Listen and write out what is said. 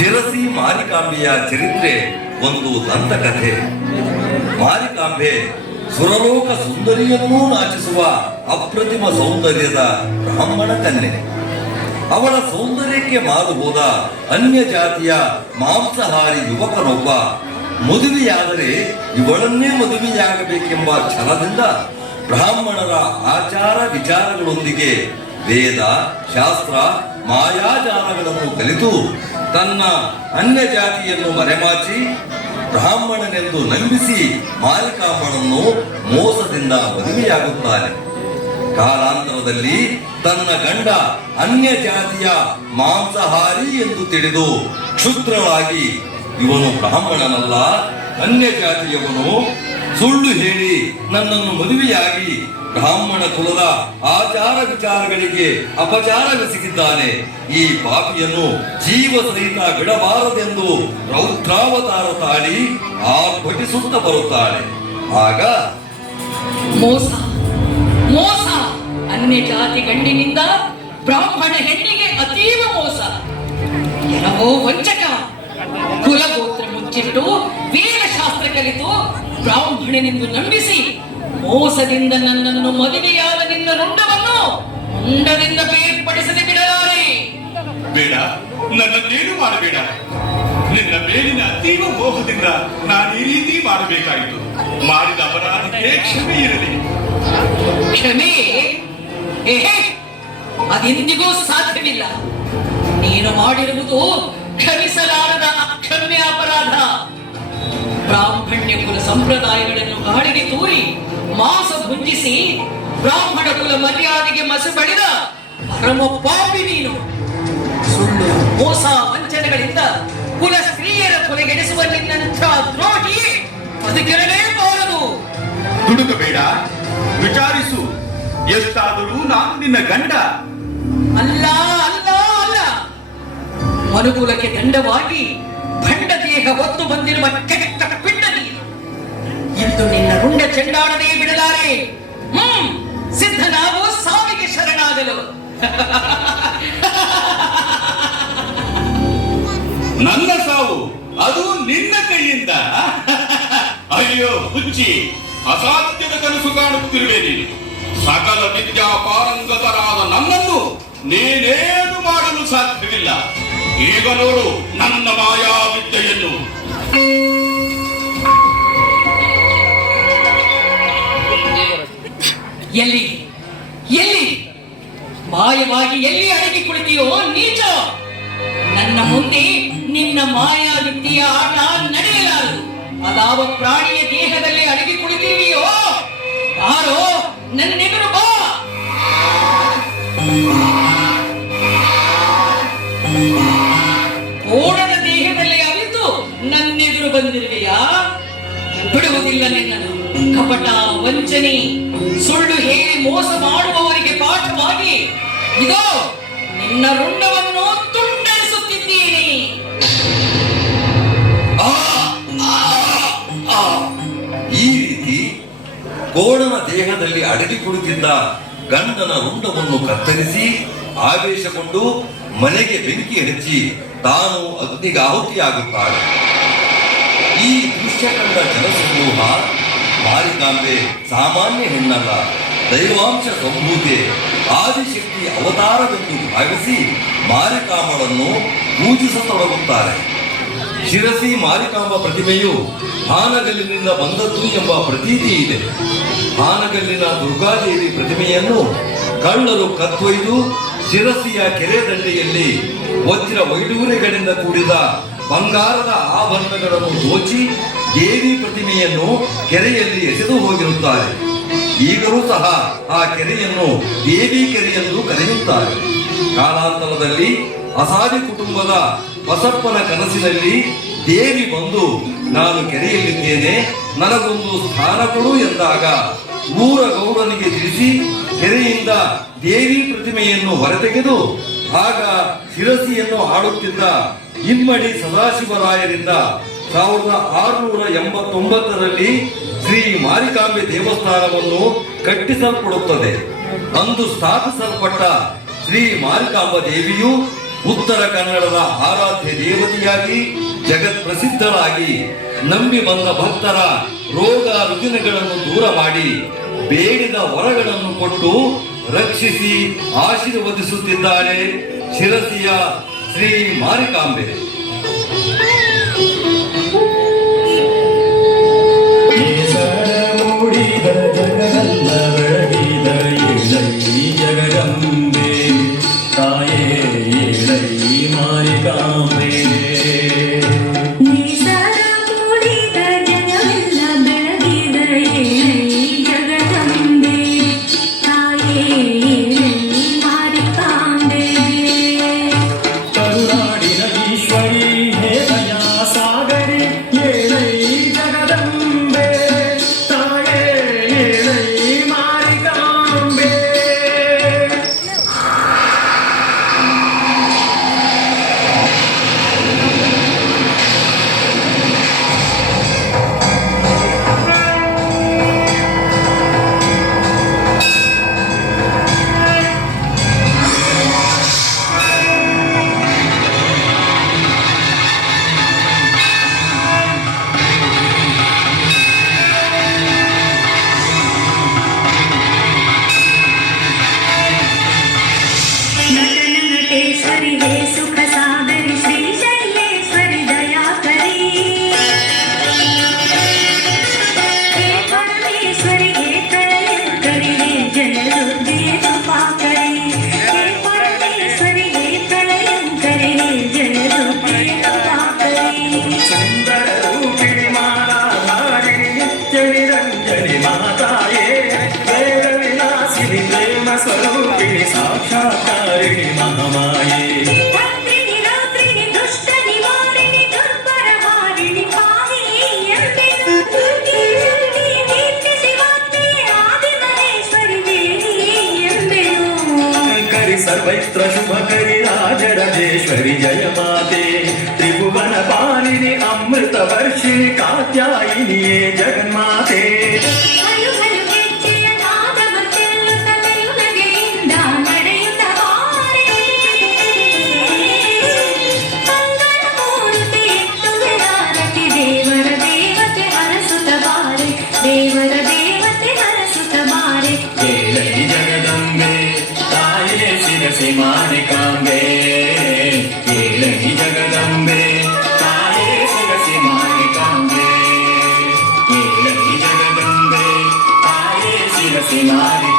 ಶಿರಸಿ ಮಾರಿಕಾಂಬೆಯ ಚರಿತ್ರೆ ಒಂದು ದಂತಕಥೆ. ಮಾರಿಕಾಂಬೆ ಸುರಲೋಕ ಸುಂದರಿಯನ್ನೂ ನಾಚಿಸುವ ಅಪ್ರತಿಮ ಸೌಂದರ್ಯದ ಬ್ರಾಹ್ಮಣ ಕನ್ಯೆ. ಅವಳ ಸೌಂದರ್ಯಕ್ಕೆ ಮಾರು ಹೋದ ಅನ್ಯ ಜಾತಿಯ ಮಾಂಸಾಹಾರಿ ಯುವಕನೊಬ್ಬ ಮದುವೆಯಾದರೆ ಇವಳನ್ನೇ ಮದುವೆಯಾಗಬೇಕೆಂಬ ಛಲದಿಂದ ಬ್ರಾಹ್ಮಣರ ಆಚಾರ ವಿಚಾರಗಳೊಂದಿಗೆ ವೇದ ಶಾಸ್ತ್ರ ಮಾಯಾಜಾಲಗಳನ್ನು ಕಲಿತು ತನ್ನ ಅನ್ಯ ಜಾತಿಯನ್ನು ಮರೆಮಾಚಿ ಬ್ರಾಹ್ಮಣನೆಂದು ನಂಬಿಸಿ ಮಾರಿಕಾಂಬಳನ್ನು ಮೋಸದಿಂದ ಮದುವೆಯಾಗುತ್ತಾನೆ. ಕಾಲಾಂತರದಲ್ಲಿ ತನ್ನ ಗಂಡ ಅನ್ಯ ಜಾತಿಯ ಮಾಂಸಾಹಾರಿ ಎಂದು ತಿಳಿದು ಕ್ಷುದ್ರವಾಗಿ ಇವನು ಬ್ರಾಹ್ಮಣನಲ್ಲ, ಅನ್ಯ ಜಾತಿಯವನು, ಸುಳ್ಳು ಹೇಳಿ ನನ್ನನ್ನು ಮದುವೆಯಾಗಿ ಬ್ರಾಹ್ಮಣ ಕುಲದ ಆಚಾರ ವಿಚಾರಗಳಿಗೆ ಅಪಚಾರವೆಸಗಿದ್ದಾನೆ. ಈ ಪಾಪಿಯನ್ನು ಜೀವ ಸಹಿತ ಬಿಡಬಾರದೆಂದು ರೌದ್ರಾವತಾರ ತಾಳಿ ಆರ್ಭಟಿಸುತ್ತ ಬರುತ್ತಾಳೆ. ಆಗ ಮೋಸ ಮೋಸ, ಅನ್ಯ ಜಾತಿ ಗಂಡಿನಿಂದ ಬ್ರಾಹ್ಮಣ ಹೆಣ್ಣಿಗೆ ಅತೀವ ಮೋಸ. ಏನವೋ ವಂಚಕ, ಕುಲಗೋತ್ರ ಮುಚ್ಚಿಟ್ಟು ವೇದಶಾಸ್ತ್ರ ಕಲಿತು ಬ್ರಾಹ್ಮಣನೆಂದು ನಂಬಿಸಿ ಮೋಸದಿಂದ ನನ್ನನ್ನು ಮದುವೆಯಾದ ನಿನ್ನ ರುಂಡವನ್ನು ಮುಂಡದಿಂದ ಬೇರ್ಪಡಿಸದೆ ಬಿಡಲಾರೆ. ಬೇಡ, ನನ್ನನ್ನೇನು ಮಾಡಬೇಡ. ನಿನ್ನ ಮೇಲಿನ ಅತೀವ ಮೋಹದಿಂದ ನಾನು ಈ ರೀತಿ ಮಾಡಬೇಕಾಯಿತು. ಮಾಡಿದ ಅಪರಾಧಕ್ಕೆ ಕ್ಷಮೆ ಇರಲಿ. ಕ್ಷಮೆ? ಅದೆಂದಿಗೂ ಸಾಧ್ಯವಿಲ್ಲ. ನೀನು ಮಾಡಿರುವುದು ಕ್ಷಮಿಸಲಾರದ ಅಕ್ಷಮ್ಯ ಅಪರಾಧ. ಬ್ರಾಹ್ಮಣ್ಯ ಕುಲ ಸಂಪ್ರದಾಯಗಳನ್ನು ಗಾಳಿಗೆ ತೂರಿ ಮಾಂಸ ಭುಂಜಿಸಿ ಬ್ರಾಹ್ಮಣ ಕುಲ ಮರ್ಯಾದೆಗೆ ಮಸು ಬಳಿದ ಪರಮ ಪಾಪಿ ನೀನು. ಸುಳ್ಳು ಮೋಸ ವಂಚನೆಗಳಿಂದ ಕುಲ ಸ್ತ್ರೀಯರ ಕೊಲೆಗೆಡಿಸುವ ನಿನ್ನಂಥ ದ್ರೋಹಿ ಬದುಕಿರಲೇಬಾರದು. ದುಡುಕಬೇಡ, ವಿಚಾರಿಸು. ಎಷ್ಟಾದರೂ ನಾನು ನಿನ್ನ ಗಂಡ. ಅಲ್ಲ ಅಲ್ಲ ಅಲ್ಲ, ಮನುಕುಲಕ್ಕೆ ದಂಡವಾಗಿ ಭಂಡ ದೇಹ ಹೊತ್ತು ಬಂದಿರುವ ಕೆಟ್ಟ ಪಿಂಡ ನೀನು. ಇಂದು ನಿನ್ನ ರುಂಡ ಚೆಂಡಾಡದೆ ಬಿಡಲಾರೆ. ಸಿದ್ಧ ನಾವು ಸಾವಿಗೆ ಶರಣಾಗಲು. ನನ್ನ ಸಾವು ಅದು ನಿನ್ನ ಕೈಯಿಂದ? ಅಯ್ಯೋ ಹುಚ್ಚಿ, ಅಸಾಧ್ಯದ ಕನಸು ಕಾಣುತ್ತಿರುವೆ ನೀನು. ಸಕಲ ವಿದ್ಯಾಪಾರಂಗತರಾದ ನನ್ನನ್ನು ನೀನೇನು ಮಾಡಲು ಸಾಧ್ಯವಿಲ್ಲ. ಈಗ ನೋಡು ನನ್ನ ಮಾಯಾ ವಿದ್ಯೆಯನ್ನು. ಎಲ್ಲಿ ಎಲ್ಲಿ ಮಾಯವಾಗಿ ಎಲ್ಲಿ ಅಡಗಿ ಕುಳಿತೀಯೋ ನೀಚ? ನನ್ನ ಮುಂದೆ ನಿನ್ನ ಮಾಯಾ ವಿದ್ಯೆಯ ಆಟ ನಡೆಯಲಾರದು. ಅದಾವ ಪ್ರಾಣಿಯ ದೇಹದಲ್ಲಿ ಅಡಗಿ ಕುಳಿತಿರುವೆಯೋ ಯಾರೋ ನನ್ನೆದುರು ಬಾ. ಓಡದ ದೇಹದಲ್ಲಿ ಅವಿತು ನನ್ನೆದುರು ಬಂದಿರುವೆಯಾ? ಬಿಡುವುದಿಲ್ಲ ನಿನ್ನನ್ನು. ಕಪಟ ವಂಚನೆ ಸುಳ್ಳು ಹೇಳಿ ಮೋಸ ಮಾಡುವವರಿಗೆ ಪಾಠವಾಗಿ ಇದೋ ನಿನ್ನ ರುಂಡವನ್ನು ತುಂಡರಿಸುತ್ತಿದ್ದೀನಿ. ಈ ರೀತಿ ಕೋಣನ ದೇಹದಲ್ಲಿ ಅಡಗಿ ಕುಳಿತಿದ್ದ ಗಂಡನ ರುಂಡವನ್ನು ಕತ್ತರಿಸಿ ಆವೇಶಗೊಂಡು ಮನೆಗೆ ಬೆಂಕಿ ಹಚ್ಚಿ ತಾನು ಅಗ್ನಿಗೆ ಆಹುತಿಯಾಗುತ್ತಾಳೆ. ಈ ದೃಶ್ಯ ಕಂಡ ಜನಸಮೂಹ ಮಾರಿಕಾಂಬೆ ಸಾಮಾನ್ಯ ಹೆಣ್ಣಲ್ಲ, ದೈವಾಂಶ ಸಂಭೂತೆ, ಆದಿಶಕ್ತಿ ಅವತಾರವೆಂದು ಭಾವಿಸಿ ಮಾರಿಕಾಂಬಳನ್ನು ಪೂಜಿಸತೊಡಗುತ್ತಾರೆ. ಶಿರಸಿ ಮಾರಿಕಾಂಬ ಪ್ರತಿಮೆಯು ಹಾನಗಲ್ಲಿನಿಂದ ಬಂದದ್ದು ಎಂಬ ಪ್ರತೀತಿ ಇದೆ. ಹಾನಗಲ್ಲಿನ ದುರ್ಗಾದೇವಿ ಪ್ರತಿಮೆಯನ್ನು ಕಳ್ಳರು ಕತ್ತೊಯ್ದು ಶಿರಸಿಯ ಕೆರೆ ದಂಡೆಯಲ್ಲಿ ವಜ್ರ ವೈಡೂರ್ಯಗಳಿಂದ ಕೂಡಿದ ಬಂಗಾರದ ಆಭರಣಗಳನ್ನು ದೋಚಿ ದೇವಿ ಪ್ರತಿಮೆಯನ್ನು ಕೆರೆಯಲ್ಲಿ ಎಸೆದು ಹೋಗಿರುತ್ತಾರೆ. ಈಗಲೂ ಸಹ ಆ ಕೆರೆಯನ್ನು ದೇವಿ ಕೆರೆ ಎಂದು ಕರೆಯುತ್ತಾರೆ. ಕಾಲಾಂತರದಲ್ಲಿ ಅಸಾದಿ ಕುಟುಂಬದ ಬಸಪ್ಪನ ಕನಸಿನಲ್ಲಿ ದೇವಿ ಬಂದು ನಾನು ಕೆರೆಯಲ್ಲಿದ್ದೇನೆ, ನನಗೊಂದು ಸ್ಥಾನ ಕೊಡು ಎಂದಾಗ ಊರ ಗೌಡನಿಗೆ ತಿಳಿಸಿ ಕೆರೆಯಿಂದ ದೇವಿ ಪ್ರತಿಮೆಯನ್ನು ಹೊರತೆಗೆದು ಆಗ ಶಿರಸಿಯನ್ನು ಆಡುತ್ತಿದ್ದ ಇಮ್ಮಡಿ ಸದಾಶಿವರಾಯರಿಂದ 1689ರಲ್ಲಿ ಶ್ರೀ ಮಾರಿಕಾಂಬೆ ದೇವಸ್ಥಾನವನ್ನು ಕಟ್ಟಿಸಲ್ಪಡುತ್ತದೆ. ಅಂದು ಸ್ಥಾಪಿಸಲ್ಪಟ್ಟ ಶ್ರೀ ಮಾರಿಕಾಂಬ ದೇವಿಯು ಉತ್ತರ ಕನ್ನಡದ ಆರಾಧ್ಯ ದೇವತೆಯಾಗಿ ಜಗತ್ ಪ್ರಸಿದ್ಧಳಾಗಿ ನಂಬಿ ಬಂದ ಭಕ್ತರ ರೋಗ ರುಜಿನಗಳನ್ನು ದೂರ ಮಾಡಿ ಬೇಡಿದ ವರಗಳನ್ನು ಕೊಟ್ಟು ರಕ್ಷಿಸಿ ಆಶೀರ್ವದಿಸುತ್ತಿದ್ದಾರೆ ಶಿರಸಿಯ ಶ್ರೀ ಮಾರಿಕಾಂಬೆ. ಜಗದಲ್ಲ ಬೆಳಗಿದ ಎಳೈ ಜಗದಂಬೆ ತಾಯೇ ಎಳೈ ಮಾರಿಕಾಂಬೆ. ಕರುನಾಡಿನ ಈಶ್ವರಿ ಹೇ ದಯಾ ಸಾಗರಿ ಎಳೈ ಜಗದಂಬೆ ತಾಯೇ ಎಳೈ ಮಾರಿಕಾಂಬೆ. नटेश्वरी हे सुख सागरी श्री शैलेश्वरी दया करी. हे परमेश्वरी हे प्रलयंकरी हे जलदुर्गे कृपा करी. हे परमेश्वरी हे प्रलयंकरी हे जलदुर्गे कृपा करी. सुंदर रूपिणी मालाधारिणी नित्य निरंजनी माताये वेद विलासिनी प्रेम स्वरूपिणी साक्षात्कारिणी महामाये. भद्रिणी रात्रिणी दुष्ट निवारिणी दुर्बर हारिणी पाहि अंबे. दुर्गे शक्ति दीप्ति शिवात्मे आदि महेश्वरी देवी अंबे. करि सर्वत्र शुभ करि राजराजेश्वरी जय माते. त्रिभुवन पालिनी अमृत वर्षिणी कात्यायिनी जगन्माते. ಹಲು ಹಲು ಹೆಜ್ಜೆಯ ನಾದವತ್ತೆಲ್ಲು ತಲೆಯು ನಗೆಯಿಂದ ನಡೆಯುತ್ತ ಬಾರೆ. ಮಂಗಳ ಮೂರ್ತಿ ಎತ್ತು ವಿರಾರತಿ ದೇವರ ದೇವತೆ ಹರಸುತ್ತ ಬಾರೆ. ದೇವರ ದೇವತೆ ಹರಸುತ್ತ ಬಾರೆ. ಏಳೈ ಜಗದಂಬೆ ತಾಯೇ ಶಿರಸಿ ಮಾರಿಕಾಂಬೆ. ಏಳೈ ಜಗದಂಬೆ ತಾಯೇ ಶಿರಸಿ ಮಾರಿಕಾಂಬೆ. ಏಳೈ ಜಗದಂಬೆ ತಾಯೇ ಶಿರಸಿ ಮಾರಿಕಾಂಬೆ.